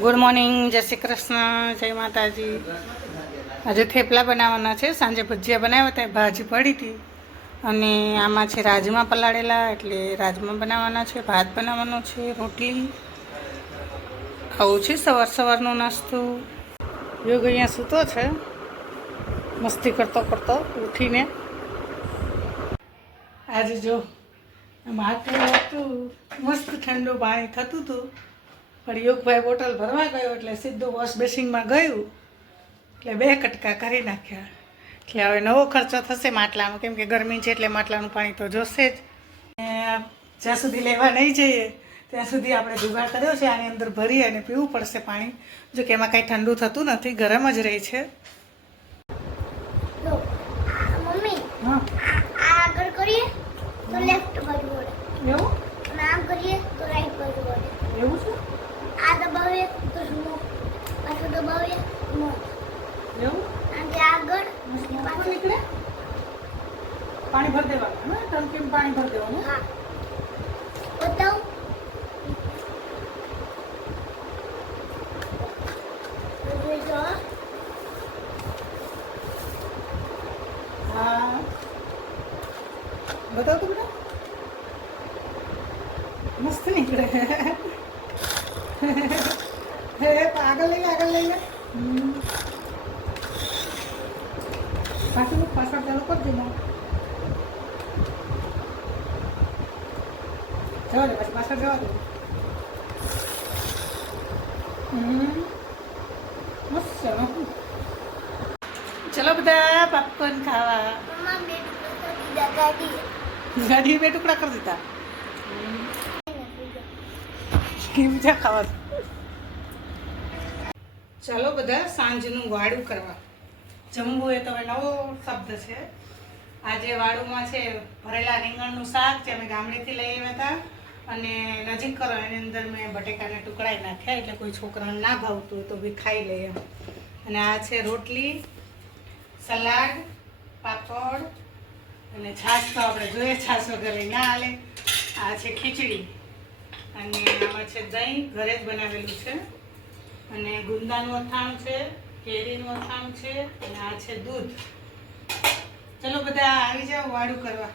Good morning, જય શ્રી કૃષ્ણ, જય માતાજી. આજે થેપલા બનાવવાના છે. સાંજે ભજીયા બનાવ્યા હતા, ભાજી પડી હતી અને આમાં છે રાજમા પલાળેલા, એટલે રાજમા બનાવવાના છે. ભાત બનાવવાનો છે, રોટલી. આવું છે સવાર સવારનો નાસ્તો. યોગ અહીંયા સૂતો છે, મસ્તી કરતો કરતો ઉઠીને. આજે જો માટલું હતું, મસ્ત ઠંડુ પાણી થતું હતું, પણ યોગભાઈ બોટલ ભરવા ગયો એટલે સીધું વોશ બેસિંગમાં ગયું, એટલે 2 કટકા કરી નાખ્યા. એટલે હવે નવો ખર્ચો થશે માટલાનો, કેમ કે ગરમી છે એટલે માટલાનું પાણી તો જોશે જ. જ્યાં સુધી લેવા નહીં જઈએ ત્યાં સુધી આપણે જુગાડ કર્યો છે, આની અંદર ભરી અને પીવું પડશે પાણી. જો કે એમાં કાંઈ ઠંડુ થતું નથી, ગરમ જ રહે છે. મમ્મી, હા, આગળ કરીએ તો લેફ્ટ બાજુ વળે, એવું અને આમ કરીએ તો રાઈટ બાજુ વળે. એવું છે. આ દબાવીએ તો સ્મોક, પાછું દબાવીએ સ્મોક. એવું આનાથી આગળ પાછું નીકળે. પાણી ભરી દેવાનું, હા, ટંકીમાં પાણી ભરી દેવાનું. હા, બતાવ. જો હા, બતાવ તો બેટા. મસ્ત નીકળે. હે આગળ લઈ લે, આગળ લઈ લે. પાછળ પાછળ ચાલુ કરજો. જવા દે, પછી પાછળ જવા દે. મસ્ત છે. ચલો બધા પોપકોર્ન ખાવા. મમ્મા બે ટુકડા દીધા ગાડી. ગાડી 2 ટુકડા કરી દીધા. કેમ છે ખાવા? ચાલો બધા સાંજનું વાળું કરવા. જમવું એ તો હવે નવો શબ્દ છે. આજે વાળુમાં છે ભરેલા રીંગણનું શાક છે, અમે ગામડેથી લઈ આવ્યા હતા, અને નજીક કરો એની અંદર મેં બટેકાના ટુકડા નાખ્યા, એટલે કોઈ છોકરાને ના ભાવતું હોય તો બી ખાઈ લે એમ. અને આ છે રોટલી, સલાડ, પાપડ અને છાશ. તો આપણે જોઈએ, છાશ વગર ના હાલે. આ છે ખીચડી, અને આમાં છે દહીં, ઘરે જ બનાવેલું છે, અને ગુંદાનું અથાણું છે, કેરીનું અથાણું છે, અને આ છે દૂધ. ચલો બધા આવી જાઓ વાળું કરવા.